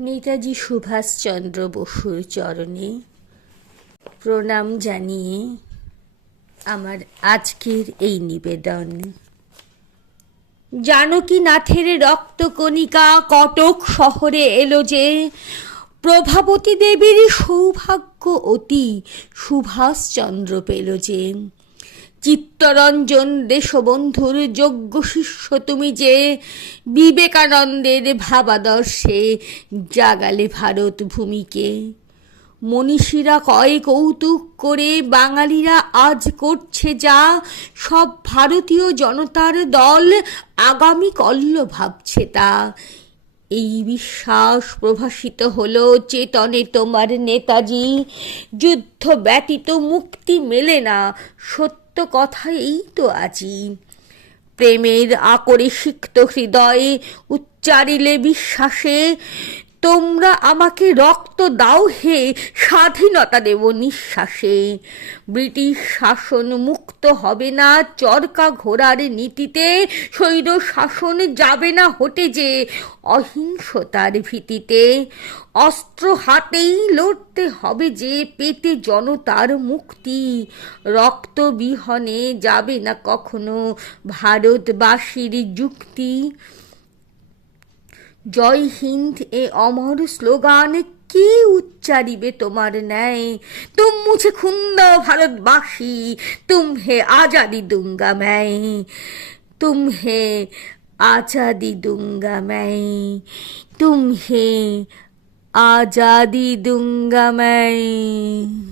নেতাজি সুভাষচন্দ্র বসুর চরণে প্রণাম জানিয়ে আমার আজকের এই নিবেদন। জানকীনাথের রক্তকণিকা কটক শহরে এলো যে প্রভাবতী দেবীর সৌভাগ্য অতি সুভাষচন্দ্র পেল যে চিত্তরঞ্জন দেশবন্ধুর যোগ্য শিষ্য তুমি যে, বিবেকানন্দের ভাবাদর্শে জাগালে ভারত ভূমিকে। মনীষীরা কয় কৌতুক করে, বাঙালিরা আজ করছে যা, সব ভারতীয় জনতার দল আগামী কল্য ভাবছে তা। এই বিশ্বাস প্রভাসিত হল চেতনে তোমার নেতাজি। যুদ্ধ ব্যতীত মুক্তি মেলে না, সত্য কথা এই তো আজি। প্রেমের আকরে সিক্ত হৃদয়ে, উচ্চারিলে বিশ্বাসে তোমরা আমাকে রক্ত দাও হে স্বাধীনতা দেব নিঃশ্বাসে। ব্রিটিশ শাসন মুক্ত হবে না চরকা ঘোড়ার নীতিতে স্বৈর শাসন যাবে না হটে যে অহিংসতার ভীতিতে। অস্ত্র হাতেই লড়তে হবে যে পেতে জনতার মুক্তি। রক্ত বিহনে যাবে না কখনো ভারতবাসীর যুক্তি। জয় হিন্দ, এ অমর স্লোগান, কে উচ্চারিবে তোমার ন্যায়? তুম মুছে খুন্দা ভারতবাসী, তুম হে আজাদি দুঙ্গা ম্যায়। তুম হে আজাদি দুঙ্গা ম্যায়। তুম হে আজাদি দুঙ্গা ম্যায়।